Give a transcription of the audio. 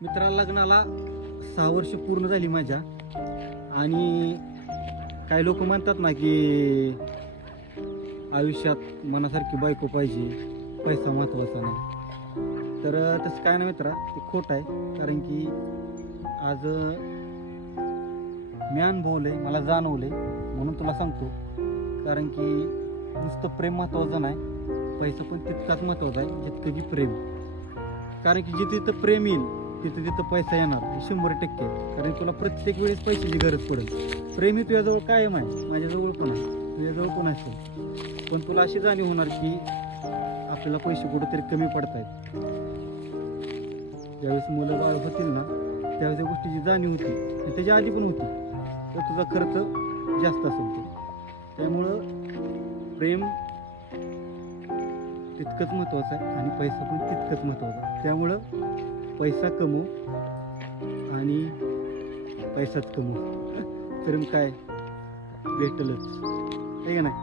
मित्राला लग्नाला 6 वर्ष पूर्ण झाली माझ्या. आणि काही लोक म्हणतात ना की आयुष्यात मनासारखी बायको पाहिजे, पैसा महत्त्वाचा नाही. तर तसं काय ना मित्रा, ते खोटं आहे. कारण की आज मी अनुभवलंय, मला जाणवलंय, म्हणून तुला सांगतो. कारण की नुसतं प्रेम महत्त्वाचं नाही, पैसा पण तितकाच महत्त्वाचा आहे जितकं की प्रेम. कारण की जिथे तिथं प्रेम येईल तिथं तिथं पैसा येणार, 100%. कारण तुला प्रत्येक वेळेस पैशाची गरज पडेल. प्रेम ही तुझ्याजवळ कायम आहे, माझ्याजवळ पण आहे, तुझ्याजवळ पण असेल. पण तुला अशी जाणीव होणार की आपल्याला पैसे कुठेतरी कमी पडत आहेत. ज्यावेळेस मुलं बाळ होतील ना, त्यावेळेस त्या गोष्टीची जाणीव होती, आणि त्याच्या आधी पण होती. तर तुझा खर्च जास्त असेल ते. त्यामुळं प्रेम तितकंच महत्त्वाचं आहे आणि पैसा पण तितकंच महत्त्वाचा आहे. त्यामुळं पैसा कमव आणि पैसाच कमव, तर मग काय भेटलंच, आहे का नाही?